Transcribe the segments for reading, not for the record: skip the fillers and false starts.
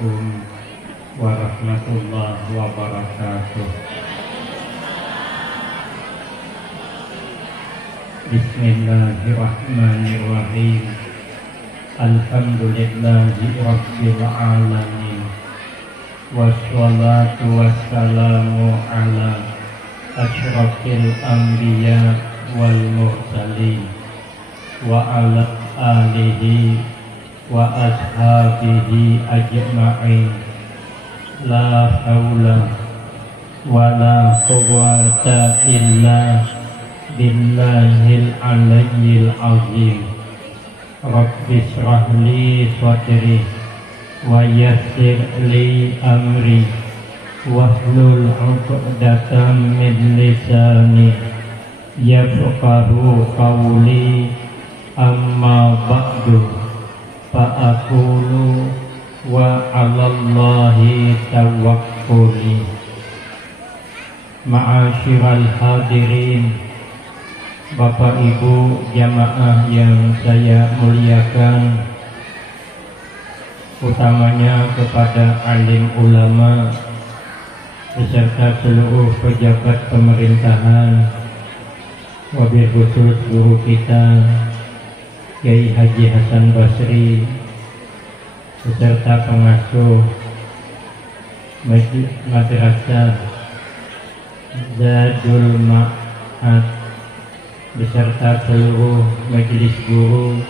Assalamualaikum warahmatullahi wabarakatuh. Bismillahirrahmanirrahim. Alhamdulillahi rabbil alamin. Wassalatu wassalamu ala asyrafil anbiya wal mursalin wa ala alihi wa ashabihi ajma'in. La haula wa la quwwata illa billahil aliyyil azim. Rabbi shrah li sadri wa yassir li amri wahlul 'uqdatam min lisani yafqahu qawli. Amma ba'du fa aqulu wa 'alallahi tawakkuli. Ma'asyiral hadirin, Bapak Ibu jamaah yang saya muliakan, utamanya kepada alim ulama beserta seluruh pejabat pemerintahan, wabil khusus guru kita Kiai Haji Hasan Basri beserta pengasuh Madrasah Zadul Ma'ad beserta seluruh majelis guru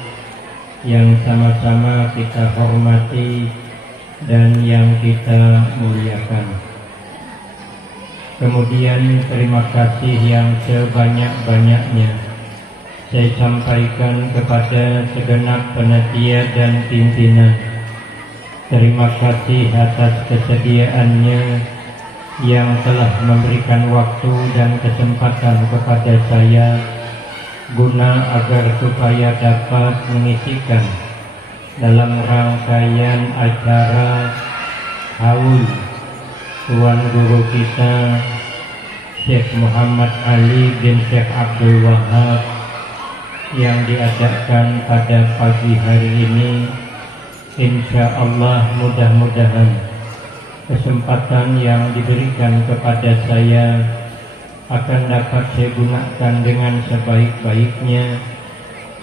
yang sama-sama kita hormati dan yang kita muliakan. Kemudian terima kasih yang sebanyak-banyaknya saya sampaikan kepada segenap panitia dan pimpinan. Terima kasih atas kesediaannya yang telah memberikan waktu dan kesempatan kepada saya guna agar supaya dapat mengisikan dalam rangkaian acara haul Tuan Guru kita Syekh Muhammad Ali bin Syekh Abdul Wahab yang diadakan pada pagi hari ini. Insya Allah mudah-mudahan kesempatan yang diberikan kepada saya akan dapat saya gunakan dengan sebaik-baiknya,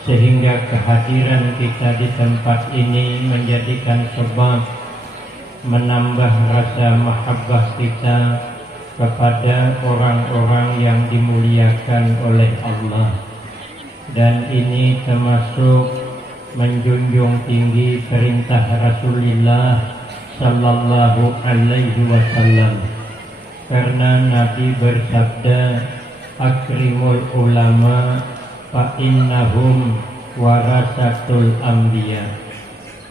sehingga kehadiran kita di tempat ini menjadikan sebab menambah rasa mahabbah kita kepada orang-orang yang dimuliakan oleh Allah. Dan ini termasuk menjunjung tinggi perintah Rasulullah sallallahu alaihi wasallam, karena Nabi bersabda, akrimul ulama fa innahum warasatul anbiya,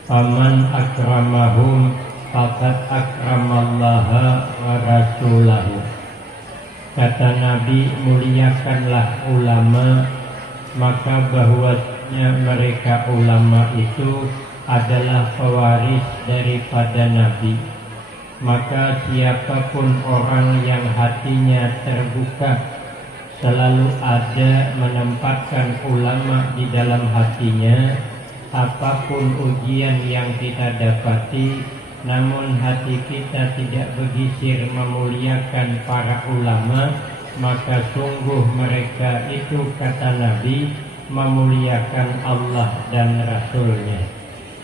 faman akramahum faqad akramallaha wa rasulahu. Kata Nabi, muliakanlah ulama, maka bahwasanya mereka ulama itu adalah pewaris daripada Nabi. Maka siapapun orang yang hatinya terbuka, selalu ada menempatkan ulama di dalam hatinya, apapun ujian yang kita dapati, namun hati kita tidak bergisir memuliakan para ulama, maka sungguh mereka itu, kata Nabi, memuliakan Allah dan Rasulnya.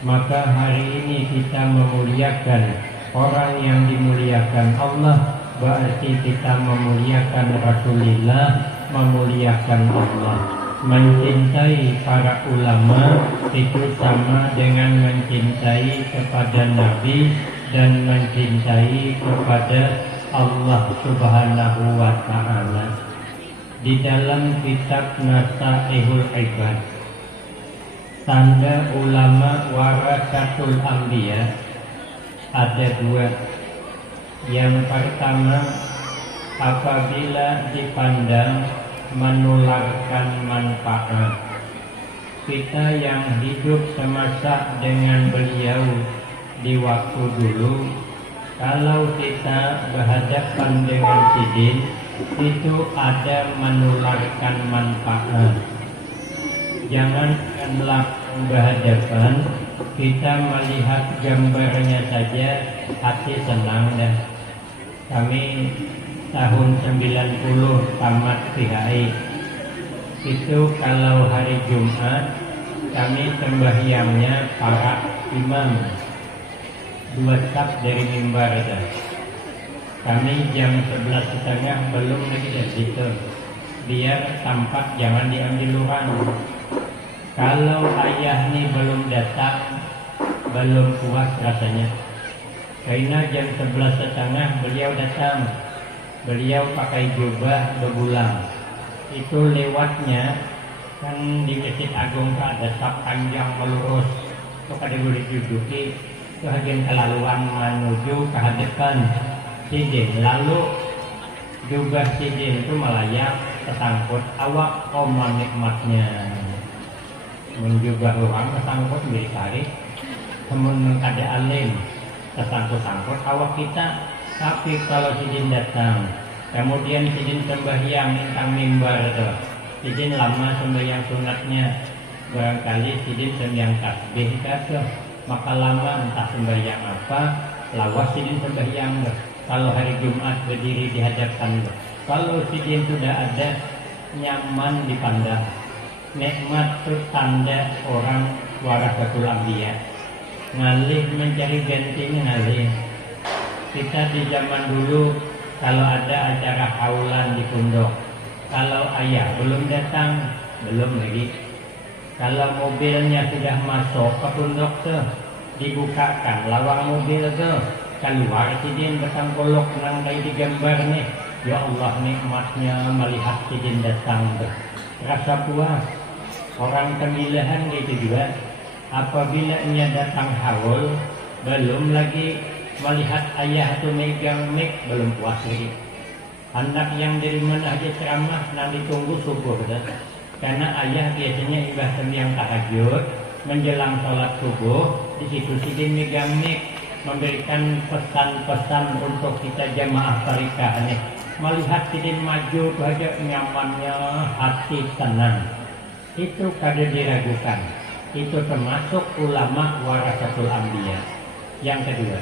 Maka hari ini kita memuliakan orang yang dimuliakan Allah, berarti kita memuliakan Rasulullah, memuliakan Allah. Mencintai para ulama itu sama dengan mencintai kepada Nabi dan mencintai kepada Allah Subhanahu wa ta'ala. Di dalam kitab Nasaihul Ibad, tanda ulama warasatul anbiya ada dua. Yang pertama, apabila dipandang menularkan manfaat. Kita yang hidup semasa dengan beliau di waktu dulu, kalau kita berhadapan dengan sidin, itu ada menularkan manfaat. Jangankanlah berhadapan, kita melihat gambarnya saja hati senang. Dan kami tahun 90 tamat PHI itu kalau hari Jumat kami sembahyangnya para imam 2 saf dari mimbar itu. Kami jam 11.30 belum lagi dari situ, biar tampak jangan diambil orang. Kalau ayah nih belum datang, belum puas rasanya. Karena jam 11.30 beliau datang, beliau pakai jubah bebulang. Itu lewatnya kan di Masjid Agung ada saf panjang melurus, itu kada boleh duduki, itu bagian kelaluan menuju ke hadapan sidin. Lalu juga sidin itu melayang kesangkut awak oma nikmatnya. Menjubah orang kesangkut ditarik, kemudian kada alim kesangkut-sangkut awak kita. Tapi kalau sidin datang, kemudian sidin sembahyang tentang mimbar itu, sidin lama sembahyang sunatnya, barangkali sidin sembahyang tasbih kata, maka lama entah sembahyang apa, lawas sidin sembahyang. Kalau hari Jumat berdiri di hadapan, kalau sidin sudah ada nyaman dipandang, nikmat itu tanda orang warasatul anbiya. Ngalih mencari gantinya ngalih. Kita di zaman dulu kalau ada acara haulan di pondok, kalau ayah belum datang, belum lagi. Kalau mobilnya sudah masuk ke pondok tuh, dibukakan lawang mobil tuh, keluar sidin bertangkolok nang kayak digambar nih. Ya Allah, nikmatnya melihat sidin datang tuh, rasa puas. Orang pemilihan gitu juga, apabila ia datang haul, belum lagi melihat ayah itu megang mic, belum puas lagi. Anak yang dari mana aja ceramah nanti tunggu subuh dah. Karena ayah biasanya ibadah sembahyang tahajud menjelang sholat subuh, di situ sidin megang mic, memberikan pesan-pesan untuk kita jamaah tarikah nih. Melihat sidin maju saja nyamannya, hati tenang. Itu kada diragukan. Itu termasuk ulama warasatul anbiya. Yang kedua,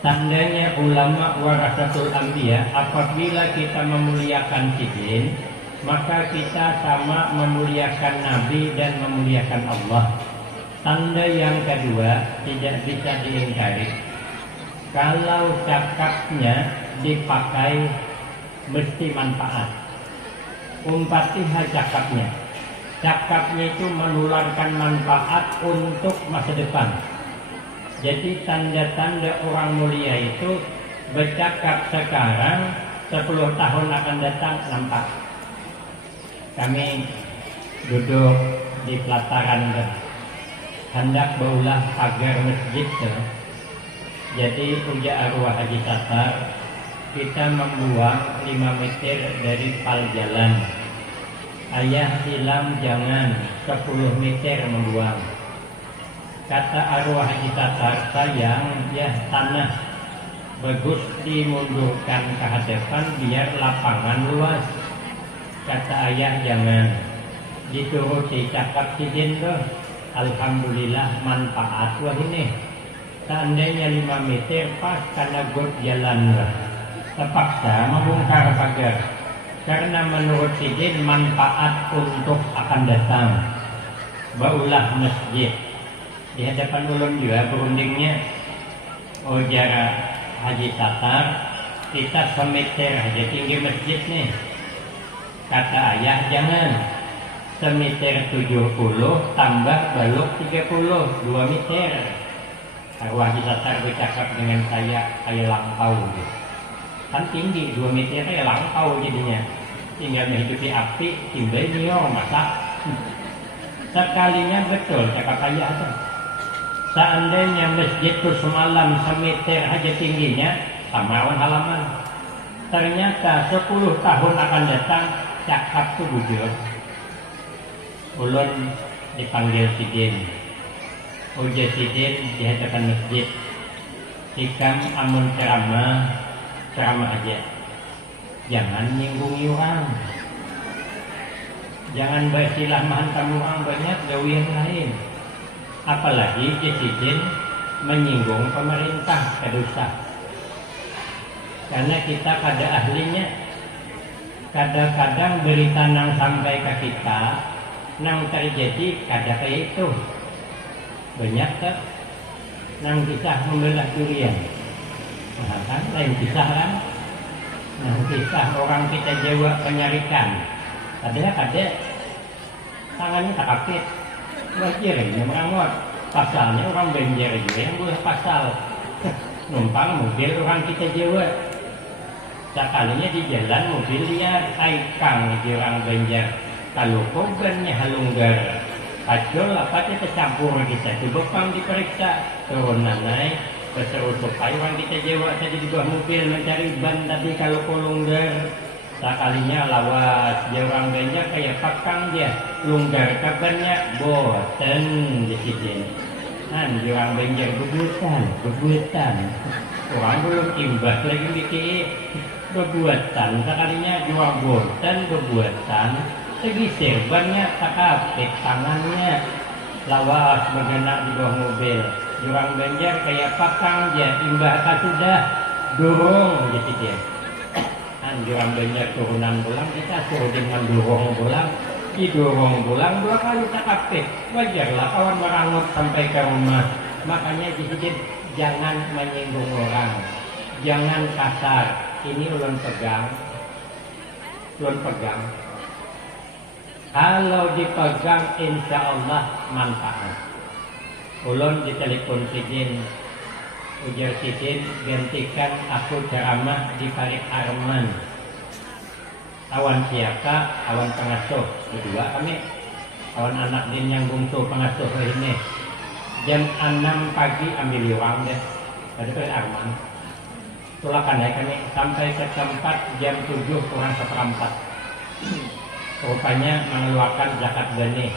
tandanya ulama warasatul anbiya, apabila kita memuliakan sidin, maka kita sama memuliakan Nabi dan memuliakan Allah. Tanda yang kedua tidak bisa diingkari. Kalau cakapnya dipakai mesti manfaat. Umpatiha cakapnya. Cakapnya itu menularkan manfaat untuk masa depan. Jadi tanda-tanda orang mulia itu bercakap sekarang, 10 tahun akan datang nampak. Kami duduk di pelataran hendak baulah pagar masjid. Jadi ujar arwah Haji Tatar, kita membuang 5 meter dari pal jalan. Ayah silam jangan 10 meter membuang. Kata arwah Haji Tatar, sayang ya tanah, bagus dimundurkan ke hadapan biar lapangan luas. Kata ayah jangan, dituruti cakap sidin tuh. Alhamdulillah manfaat wah ini. Seandainya 5 meter pas karena got jalan lah, terpaksa membongkar pagar. Karena menurut sidin manfaat untuk akan datang. Baulah masjid. Di hadapan ulun juga berundingnya, ujar Haji Tatar, kita semeter aja tinggi masjid nih. Kata ayah jangan, semeter 70 tambah balok 30, 2 meter. Arwah Haji Tatar bercakap dengan saya lampau gitu. Kan tinggi 2 meter kayak lampau jadinya. Tinggal menghidupi api, timbul nyiong masak. Sekalinya betul cakap ayah tuh. Seandainya masjid itu semalam semeter aja tingginya, sama halaman. Ternyata 10 tahun akan datang, cakap tuh bujur. Ulun dipanggil sidin. Ujar sidin di hadapan masjid. Ikam amun ceramah aja. Jangan nyinggung orang. Jangan bersilah tamuang banyak jauh yang lain. Apalagi izin menyinggung pemerintah kedosa. Karena kita kada ahlinya. Kadang-kadang berita nang sampai ke kita nang terjadi kada kayak itu. Banyak tak nang kisah membelah durian. Nah, kan lain kisah kan. Nah, kisah orang kita Jawa penyarikan. Ada tangannya tak kapit. Wajar ya mengangot. Pasalnya orang Banjar juga yang boleh pasal. Numpang mobil orang kita Jawa. Sekalinya di jalan mobil liar, aikang di orang Banjar. Kalau kogannya halunggar, pacul lapatnya tercampur kita. Coba pang diperiksa, turunan naik, berseru supaya orang kita Jawa tadi di bawah mobil mencari ban tadi kalau kolonggar. Sekalinya lawas di orang Banjar kayak pakang dia, lunggar kabarnya boten di sini. Di orang Banjar bebutan. Orang belum imbas lagi bikin bebuatan, sekalinya jual boten bebuatan. Segi serbannya tak kapit tangannya, lawas bergenak di bawah mobil. Di orang Banjar kayak pakang dia, imbas sudah dorong di sini. Di orang Banjar turunan pulang, kita suruh dengan dorong pulang. Didorong pulang 2 kali tak kapit. Wajarlah kawan merangut sampai ke rumah. Makanya disini jangan menyinggung orang, jangan kasar. Ini ulun pegang. Kalau dipegang insya Allah manfaat. Ulun ditelepon sidin, ujar sidin gantikan aku ceramah di Farid Arman. Awan siapa? Awan pengasuh. Berdua kami. Awan anak din yang bungsu pengasuh ini. Jam 6 pagi ambil uang deh. Pada Farid Arman. Tulakan ya kami sampai ke tempat jam 7 kurang 1/4. Rupanya mengeluarkan zakat benih.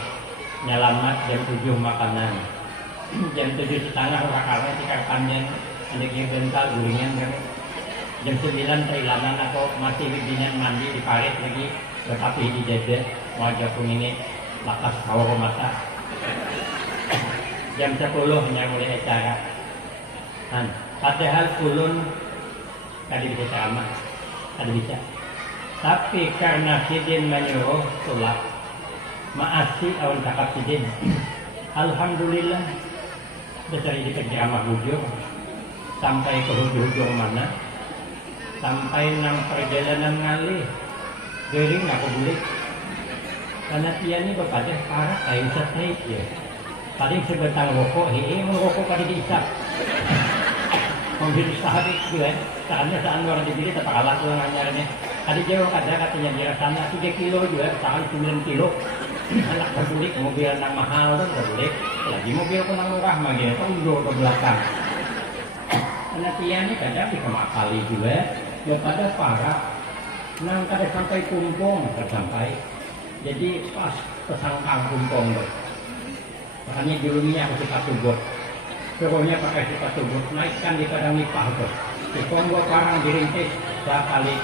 Nyelamat jam 7 makanan. Jam 7.30 rakalnya tikar panjang. Ada bental guringan kami. Jam 9 terilanan atau masih bijinan mandi di parit lagi. Tetapi di dada wajah pun ini lakas kawar mata. Jam 10 hanya mulai acara. Padahal ulun tadi bisa ceramah, tadi bisa. Tapi karena sidin menyuruh sulap, maasi awan cakap sidin. Alhamdulillah, besar ini ceramah bujur sampai ke hujung mana, sampai nang perjalanan ngalih, gering aku boleh. Karena dia ini berpada parah kain setrip ya. Paling sebatang rokok, merokok pada diisap. Mobil sehari juga, saatnya saat luar dibeli tak kalah tuh nganyarnya. Ada jauh katanya di sana 3 kilo juga, sekali 9 kilo. Anak terbulik mobil yang mahal tuh terbulik. Lagi mobil pun yang murah mah dia undur ke belakang. Karena dia ini kadang bisa makali juga, daripada parah. Nang kada sampai kumpung, tersampai. Jadi pas pesangkang kumpung tuh. Makanya dulunya aku suka subur. Pokoknya pakai sepatu but, naikkan di padang nipah tuh. Kupon gua parang dirintis, sekali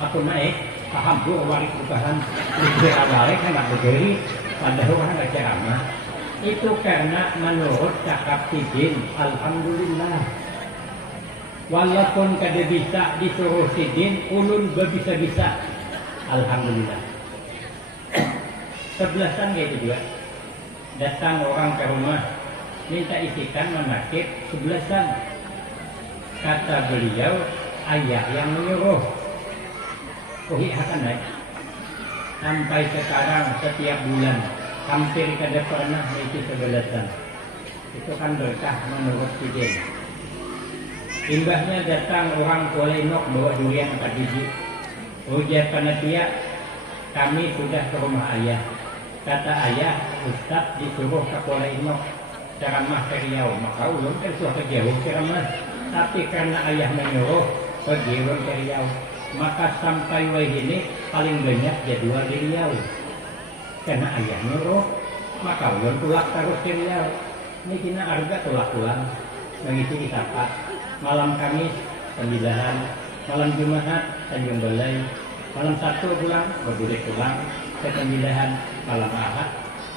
aku naik, paham gua waris perubahan, dikira balik kan gak berdiri, padahal orang gak ceramah. Itu karena menurut cakap sidin, alhamdulillah. Walaupun kada bisa disuruh sidin, ulun bisa-bisa, alhamdulillah. 11-an gitu juga, datang orang ke rumah, minta isikan menakib 11-an. Kata beliau, ayah yang menyuruh. Akan naik. Sampai sekarang setiap bulan hampir kada pernah isi 11-an. Itu kan berkah menurut sidin. Imbahnya datang orang Kuala Inok bawa durian 4 biji. Ujar panitia, kami sudah ke rumah ayah. Kata ayah, Ustaz disuruh ke Kuala Inok ceramah ke Riau, maka ulun kan sudah jauh ceramah. Tapi karena ayah menyuruh pergi ulun ke Riau, maka sampai ini paling banyak jadwal di Riau. Karena ayah nyuruh, maka ulun tulak terus ke Riau. Ini kena harga tulak pulang mengisi isapat. Malam Kamis 9, malam Jumat Tanjung Balai, malam Sabtu pulang, berdulik pulang. kesembilan malam ahad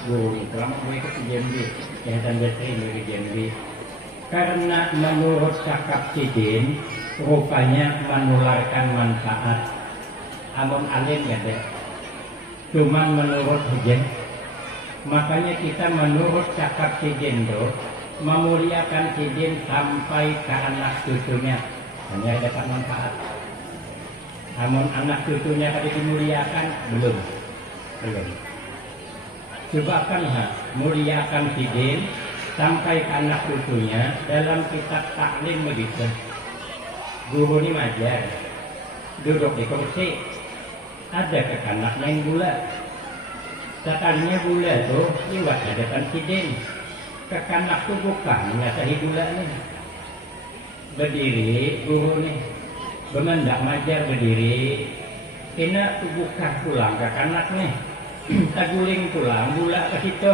guru Islam mereka ke Jambi dan Jatri ke Jambi karena menurut cakap Cidin rupanya menularkan manfaat amun alim ya deh cuman menurut hujan makanya kita menurut cakap Cidin tuh memuliakan Cidin sampai ke anak cucunya hanya dapat manfaat namun anak cucunya tadi dimuliakan belum coba kan muliakan Cidin sampai ke anak cucunya dalam kitab taklim begitu guru ini majar duduk di kursi ada kekanaknya yang gula sekalinya gula tuh lewat hadapan Cidin kekanak tuh bukan mengasahi gula nih berdiri guru nih bemendak majar berdiri kena buka pulang kekanak nih taguling pulang gula ke situ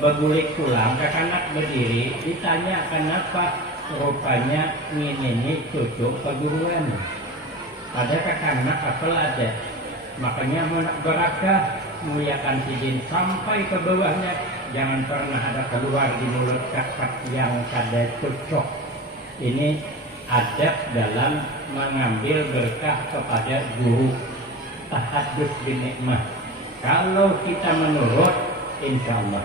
begulik pulang kekanak berdiri ditanya kenapa rupanya ini cucu keguruan ada kekanak apalah ada makanya berakah muliakan Cidin sampai ke bawahnya jangan pernah ada keluar di mulut cakap yang kada cocok ini adab dalam mengambil berkah kepada guru tahadus bin nikmah kalau kita menurut insya Allah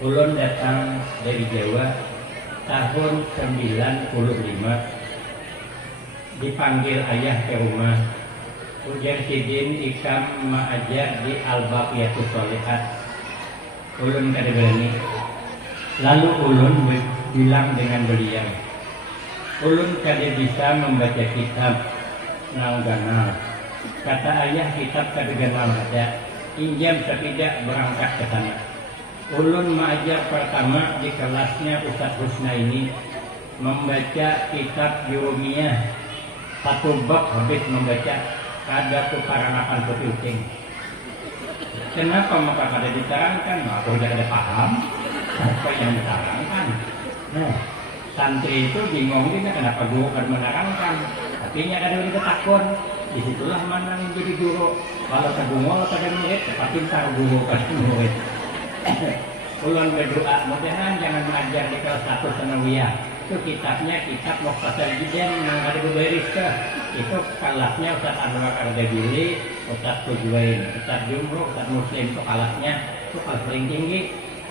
ulun datang dari Jawa tahun 95 dipanggil ayah ke rumah ujar Cidin ikam ma'ajar di Al-Baqiyatus Sholihat ulun kada berani lalu ulun bilang dengan beliau ulun kada bisa membaca kitab nang ganal kata ayah kitab kada ganal ada injam tidak berangkat ke sana ulun mengajar pertama di kelasnya Ustaz Husna ini membaca kitab Jurumiyah satu bab habis membaca kada tukaran puting kenapa maka kada diterangkan aku tidak ada paham apa yang diterangkan nah santri itu bingung juga kenapa guru kan menerangkan tapi nya kada ditakon disitulah mana yang jadi guru kalau kagungol kada murid cepat pintar guru kan murid ulun berdoa mudahan jangan mengajar di kelas 1 sanawiyah itu kitabnya kitab Mukhtasar Jidan yang ada beberis itu kelasnya Ustaz Anwar Ardabili Ustaz Tujuain Ustaz Jumro Ustaz Muslim itu kelasnya itu kelas paling tinggi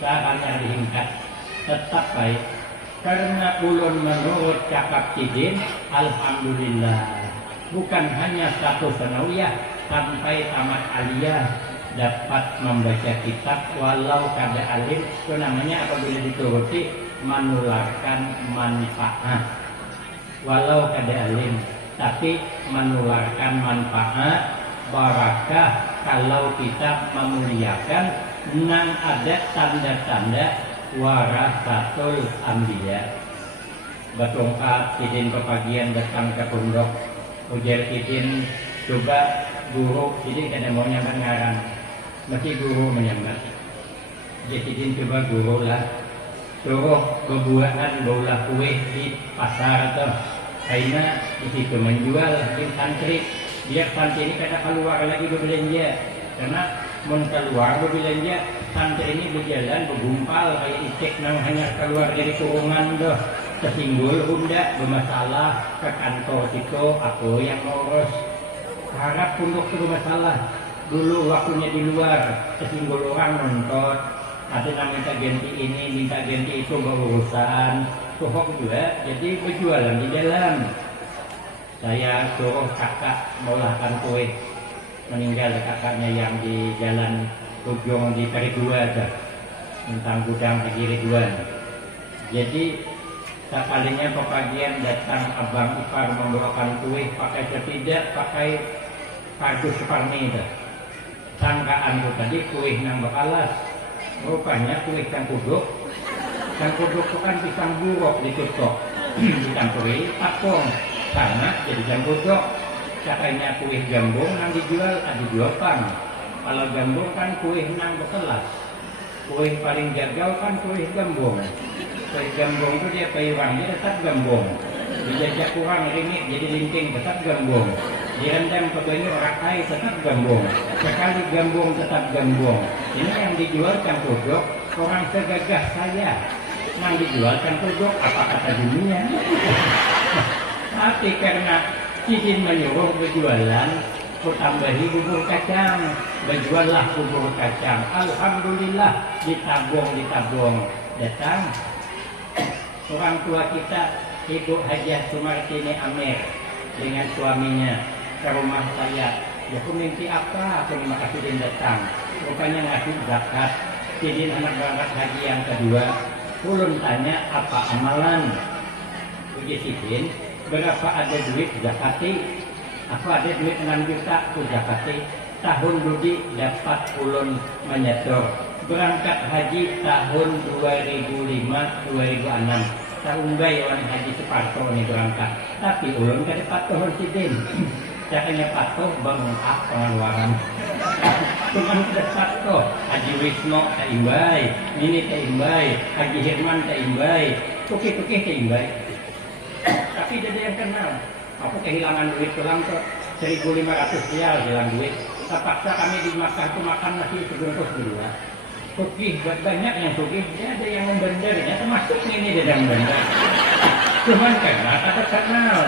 caranya diingkat tetap baik karena ulun menurut cakap Cidin alhamdulillah bukan hanya 1 sanawiyah sampai tamat aliyah dapat membaca kitab walau kada alim itu namanya apabila dituruti menularkan manfaat walau kada alim tapi menularkan manfaat barakah kalau kita memuliakan nang ada tanda-tanda warasatul anbiya batungkat Cidin pepagian datang ke pondok ujar Cidin coba guru Cidin kada mau nyambat ngarang mesti guru menyambat jadi Cidin coba guru lah suruh kebuahan bola kue di pasar tuh karena di situ menjual di santri biar santri ini kada keluar lagi berbelanja karena mun keluar berbelanja santri ini berjalan bergumpal kayak icek nang hanya keluar dari kurungan tuh tersinggul bunda bermasalah ke kantor situ aku yang ngurus harap untuk itu bermasalah dulu waktunya di luar tersinggul orang nonton ada yang minta ganti ini, minta ganti itu berurusan Tuhok juga, jadi berjualan di jalan saya suruh kakak mengolahkan kue meninggal kakaknya yang di jalan Tujung di Peri 2 ada tentang gudang di Ridwan jadi sekalinya pepagian datang abang ipar membawakan kue pakai tidak pakai kardus separni itu sangkaan itu tadi kue nang bakalas rupanya kue cangkuduk itu kan pisang buruk ditutup dicampuri tapung karena jadi cangkuduk katanya kue gambung yang dijual ada diopan kalau gambung kan kue nang bekelas kue paling jagal kan kue gambung itu dia payuangnya tetap gambung dijajak kurang ringgit jadi linting tetap gambung direndam ke banyu rakai tetap gambung, sekali gambung tetap gambung. Ini yang dijual cangkudok orang segagah saya, yang dijual cangkudok apa kata dunia. Tapi karena izin menyuruh berjualan, ku tambahi bubur kacang, berjuallah bubur kacang. Alhamdulillah ditabung, datang orang tua kita Ibu Hajah Sumartini Amir dengan suaminya ke rumah saya. Ya aku mimpi apa? Aku terima kasih din datang. Rupanya ngasih zakat. Sidin anak berangkat haji yang kedua. Ulun tanya apa amalan? Uji Sidin, berapa ada duit zakati? Aku ada duit 6 juta aku zakati. Tahun Budi dapat ulun menyetor. Berangkat haji tahun 2005-2006. Taunggay orang haji separto ini berangkat. Tapi ulun kada patuh sidin. Caranya patuh bengkak pengeluaran. Cuman kada patuh. Haji Wisno taimbay, ini taimbay, Haji Hirman taimbay, tuki-tuki taimbay. Tapi ada yang kenal. Aku kehilangan duit pulang ke 1.500 rial hilang duit. Terpaksa kami di Makkah itu makan nasi sebungkus dua. Sugih, banyak yang sugih, dia ada yang membendernya, termasuk ini dia yang membener. Cuman karena kata kenal,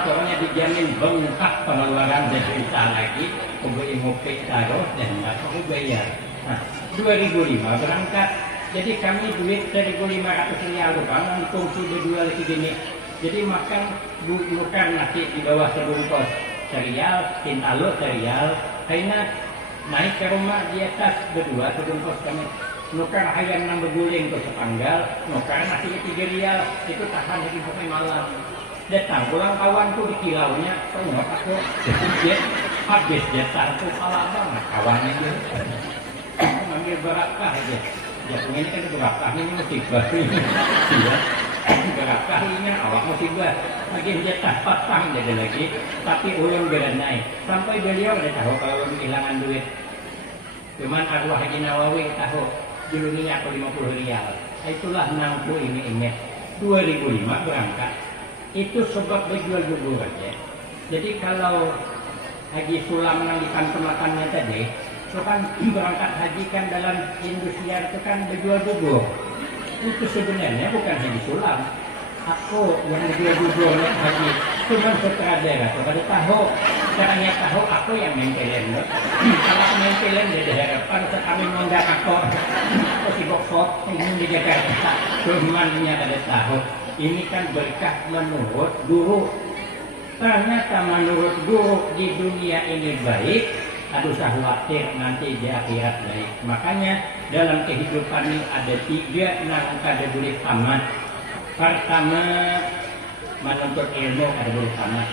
pokoknya dijamin bengkak pengeluaran dan cerita lagi, kemudian ngopi taruh dan nggak perlu bayar. Nah, 2005 berangkat, jadi kami duit 1.500 rial doang, kongsi berdua lagi gini. Jadi makan bukan nasi di bawah sebungkus serial, tintalo serial, karena naik ke rumah di atas berdua sebungkus kami nukar ayam yang berguling ke sepanggal, nukar nasi 3 rial itu tahan lagi sampai malam. Datang pulang kawan tuh di kilaunya, tahu nggak aku jet habis datang tuh salah banget kawannya dia. Aku ngambil berakah aja. Ya ini kan berakah ini musibah iya. Berakah ini awak musibah. Lagi jatah patang jadi lagi, tapi ulun beranai. Sampai beliau udah tahu kalau ulun kehilangan duit. Cuman arwah Haji Nawawi tahu dulunya aku 50 rial. Itulah nangku ini ingat 2005 berangkat. Itu sebab berjual bubur aja. Jadi kalau Haji Sulam yang di kantor makannya tadi, itu kan berangkat haji kan dalam industri itu kan berjual bubur. Itu sebenarnya bukan Haji Sulam. Aku yang berjual bubur haji. Cuma sutradara, kalau tahu, caranya tahu aku yang mentelen. Kalau aku mentelen di harapan kami mengundang aku sibuk sok ingin di Jakarta. Cumannya ada tahu. Ini kan berkah menurut guru. Ternyata menurut guru di dunia ini baik. Aduh saya khawatir nanti di akhirat baik. Makanya dalam kehidupan ini ada 3 yang kada boleh tamat. Pertama menuntut ilmu kada boleh tamat.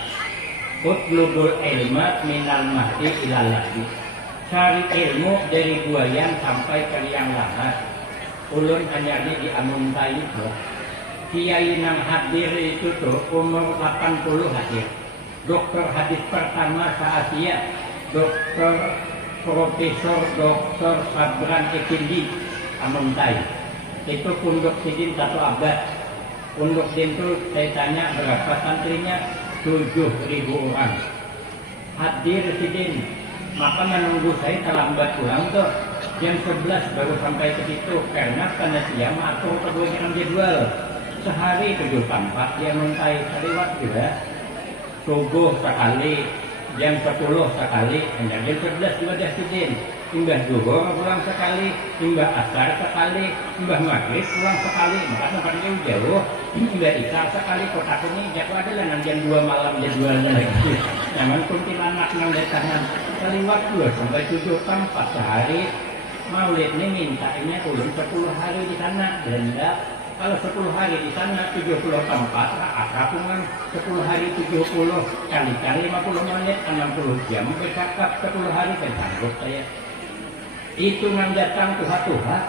Utlubul ilma minal mahdi ilal lahdi. Cari ilmu dari buayan sampai ke liang lahat. Ulun hanya di Amuntai itu. Kiai nang hadir itu tuh umur 80 hadir. Dokter hadis pertama se-Asia. Dokter Profesor Dokter Sabran Effendi Amuntai. Itu punduk sidin 1 abad. Punduk sidin itu saya tanya berapa santrinya? 7.000 orang. Hadir sidin. Maka menunggu saya terlambat pulang tuh. Jam 11 baru sampai ke situ karena siang atur keduanya jadwal. Sehari 7 tempat dia Amuntai. Lewat juga. Subuh sekali. Jam 10 sekali, jam 11 juga dah sidin. Imbah zuhur pulang sekali, imbah asar sekali, imbah maghrib pulang sekali. Maka tempatnya jauh, imbah isya sekali. Kotak ini jatuh adalah nanti jam 2 malam jadwalnya lagi. Namun kuntilanak nang datangan kali waktu sampai 7 tempat sehari. Maulid ini mintanya ulun 10 hari di sana, denda. Kalau 10 hari di sana 70 tempat, akrapungan 10 hari 70 kali 50 menit 60 jam bercakap 10 hari dan sanggup saya. Itu nang datang Tuhan.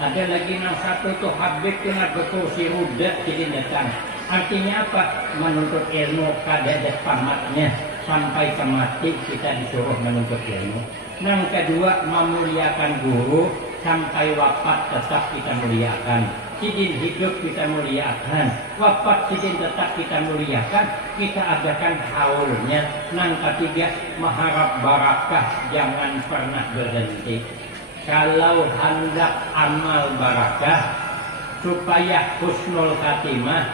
Ada lagi nang satu tuh Habib kena betul si rudat jadi datang. Artinya apa? Menuntut ilmu kada ada tamatnya sampai mati kita disuruh menuntut ilmu. Nang kedua memuliakan guru. sampai wafat tetap kita muliakan. Sidin hidup kita muliakan, wafat sidin tetap kita muliakan. Kita adakan haulnya. Nang ketiga, mengharap barakah, jangan pernah berhenti. Kalau hendak amal barakah supaya husnul khatimah,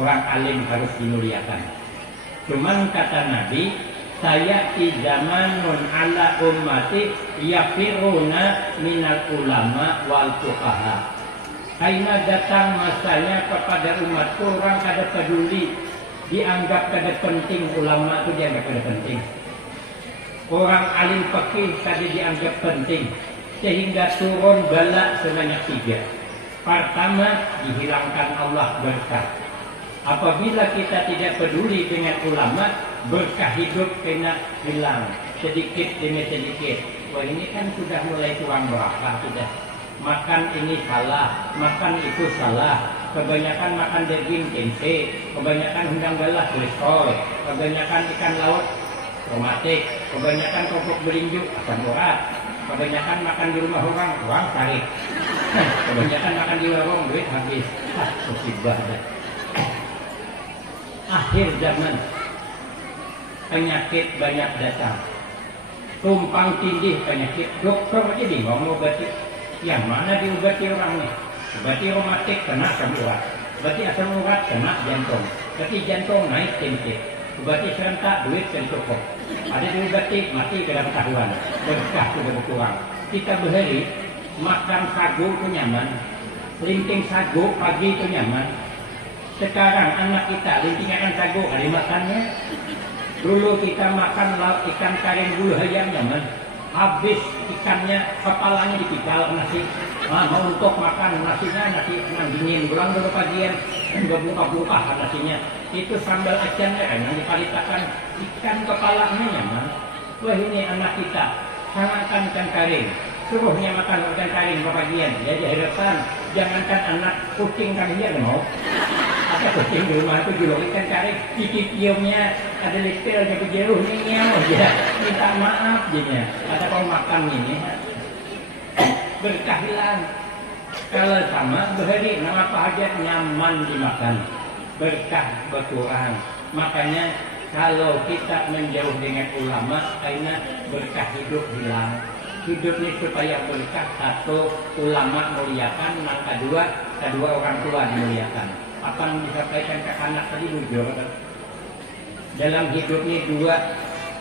orang alim harus dimuliakan. Cuman kata Nabi, saya zamanun ala ummati yafiruna minal ulama wal fuqaha. Karena datang masanya kepada umatku orang kada peduli, dianggap kada penting, ulama itu dianggap kada penting. Orang alim fikih kada dianggap penting, sehingga turun bala sebanyak 3. Pertama, dihilangkan Allah berkah. Apabila kita tidak peduli dengan ulama, berkah hidup kena hilang sedikit demi sedikit. Wah, ini kan sudah mulai kurang berkah sudah. Makan ini salah, makan itu salah. Kebanyakan makan daging tempe, kebanyakan undang galah kolesterol, kebanyakan ikan laut romatik, kebanyakan kerupuk belinju asam urat, kebanyakan makan di rumah orang, uang tarik. Kebanyakan makan di warung, duit habis. Musibah dah. Akhir zaman, penyakit banyak datang, tumpang tindih penyakit. Dokter aja bingung mau obati, yang mana diobati orang nih? Obati romatik kena asam urat, obati asam urat kena jantung, obati jantung naik tempe, obati serentak duit dan cukup. Ada diobati mati dalam tahuan, berkah sudah berkurang. Kita berhari makan sagu itu nyaman, linting sagu pagi itu nyaman. Sekarang anak kita lintingan sagu hari makannya. Dulu kita makan lauk ikan karing bulu ayam nyaman, habis ikannya kepalanya dipikal nasi. Mau untuk makan nasinya nasi yang dingin, pulang dulu pagian nggak buka nasinya. Itu sambal acannya kan yang dipalitakan ikan kepalanya nyaman. Wah, ini anak kita sangatkan ikan karing, suruhnya makan ikan karing pagian. Jadi harapan jangankan anak, kucing kami dia mau. Ada kucing di rumah itu juluk ikan karing, gigi ciumnya ada litilnya kejauh nyew aja, minta maaf jadinya. Ada kau makan ini berkah hilang. Kalau sama berhari nama apa aja nyaman dimakan, berkah berkurang. Makanya kalau kita menjauh dengan ulama, karena berkah hidup hilang. Hidup ini supaya berkah, satu ulama muliakan, yang kedua orang tua dimuliakan. Apa yang disampaikan ke anak tadi jujur. Dalam hidup ini 2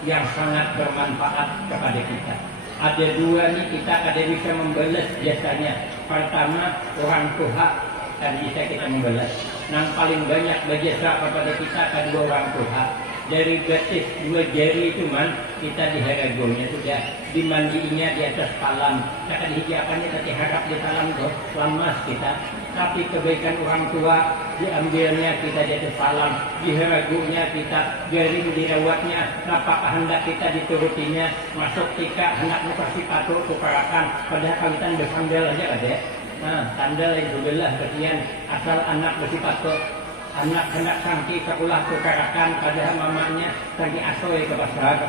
yang sangat bermanfaat kepada kita. Ada 2 nih kita kada bisa membalas jasanya. Pertama orang tua dan bisa kita membalas. Yang paling banyak berjasa kepada kita kedua orang tua. Dari betis 2 jari itu man kita diharagonya sudah, dimandiinya di atas talam. Kita dihijakannya tadi harap di talam tuh lemas kita. Tapi kebaikan orang tua diambilnya kita di atas talam, diharagonya kita, garing dirawatnya. Apakah hendak kita diturutinya? Masuk tika hendak mengkasih patuh tukarakan. Padahal kawitan bersandal aja ada. Nah, sandal itu belah kesian asal anak bersipatuh. Anak hendak sangki sekulah tukarakan, padahal mamanya sangki asoy ke pasar.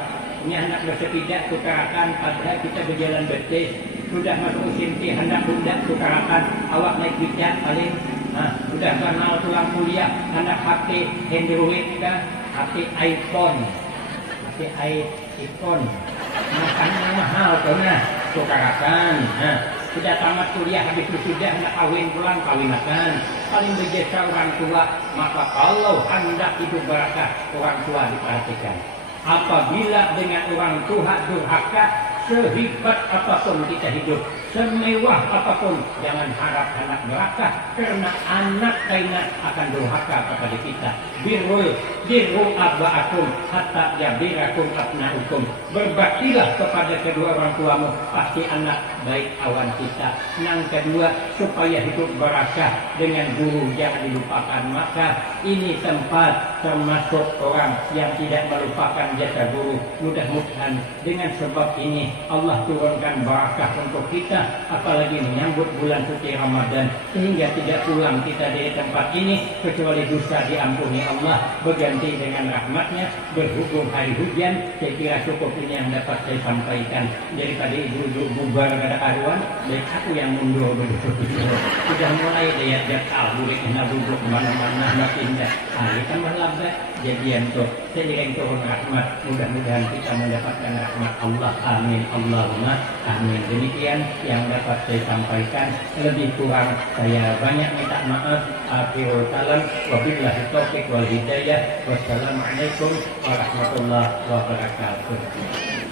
Ini anak bersepeda tukarakan, padahal kita berjalan betis. Sudah masuk usia hendak budak tukarakan, awak naik bijak paling. Sudah kenal tulang kuliah, hendak HP Android kah, HP iPhone, makanya mahal karena tukarakan. Sudah tamat kuliah, habis sudah hendak kawin pulang, kawinakan. Paling berjasa orang tua, maka kalau hendak hidup barakah, orang tua diperhatikan. Apabila dengan orang tua durhaka, sehebat apapun kita hidup, semewah apapun, jangan harap anak berakah, karena anak kaina akan durhaka kepada kita. Birru abba'akum hatta yabirakum abna'ukum. Berbaktilah kepada kedua orang tuamu, pasti anak baik awan kita. Yang kedua, supaya hidup barakah dengan guru jangan dilupakan. Maka ini tempat termasuk orang yang tidak melupakan jasa guru. Mudah-mudahan dengan sebab ini Allah turunkan barakah untuk kita kita, apalagi menyambut bulan suci Ramadan, sehingga tidak pulang kita dari tempat ini kecuali dosa diampuni Allah berganti dengan rahmatnya. Berhubung hari hujan, saya kira cukup ini yang dapat saya sampaikan. Daripada ibu-ibu bubar pada karuan, baik aku yang mundur dulu. Sudah mulai dia jakal, boleh kena duduk mana-mana makin dah. Hari tambah lambat, jadian tuh. Seiring turun rahmat, mudah-mudahan kita mendapatkan rahmat Allah. Amin. Allahumma amin. Demikian yang dapat saya sampaikan. Lebih kurang saya banyak minta maaf. Akhirul kalam. Wabillahi taufiq wal hidayah. Wassalamualaikum warahmatullahi wabarakatuh.